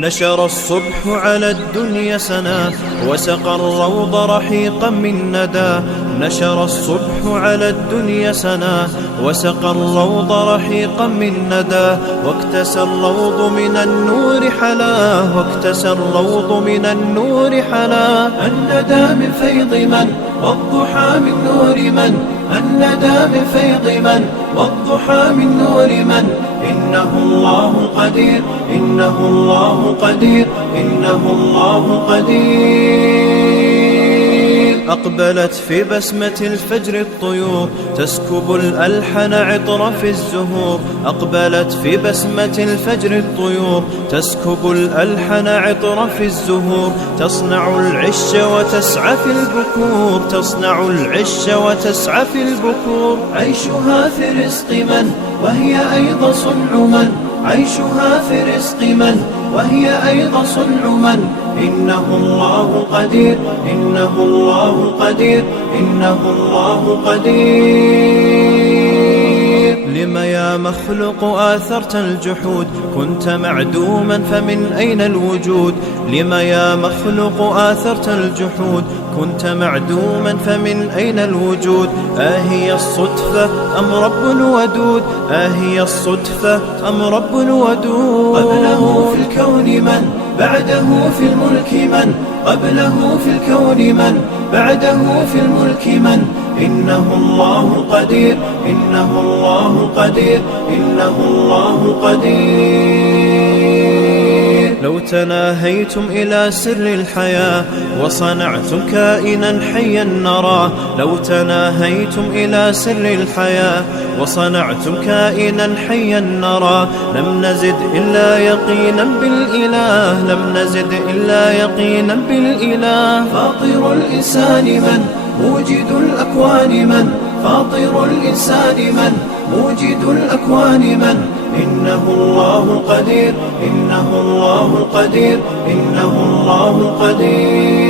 نشر الصبح على الدنيا سنا وسقى الروض رحيقا من ندى. نشر الصبح على الدنيا سنا وسقى الروض رحيقا من ندى. واكتسى الروض من النور حلا، واكتسى الروض من النور حلا. الندى من فيض من والضحى من نور من، الندى من فيض من والضحى من نور من. إنه الله قدير، إنه الله قدير، إنه الله قدير. أقبلت في بسمة الفجر الطيور تسكب الألحن عطر في الزهور. أقبلت في بسمة الفجر الطيور تسكب الألحن عطر في الزهور. تصنع العش وتسعى في البكور، تصنع العش وتسعى في البكور. عيشها في رزق من وهي أيضا صنع من، عيشها في رزق من وهي أيضا صنع من. إنه الله قدير، إنه الله قدير، إنه الله قدير. لم يا مخلوق آثرت الجحود كنت معدوما فمن أين الوجود. لم يا مخلوق آثرت الجحود كنت معدوما فمن أين الوجود. آهي الصدفة أم رب ودود، آهي الصدفة أم رب ودود. قبله في الكون من بعده في الملك من، قبله في الكون من بعده في الملك من. إنه الله قدير، إنه الله قدير، إنه الله قدير. لو تناهيتم إلى سر الحياة وصنعتم كائنا حيا نراه. لو تناهيتم إلى سر الحياة وصنعتم كائنا حيا نراه. لم نزد إلا يقينا بالإله، لم نزد إلا يقينا بالإله. فاطر الإنسان من موجد الأكوان من، فاطر الإنسان من موجد الأكوان من. إنه الله قدير، إنه الله قدير، إنه الله قدير.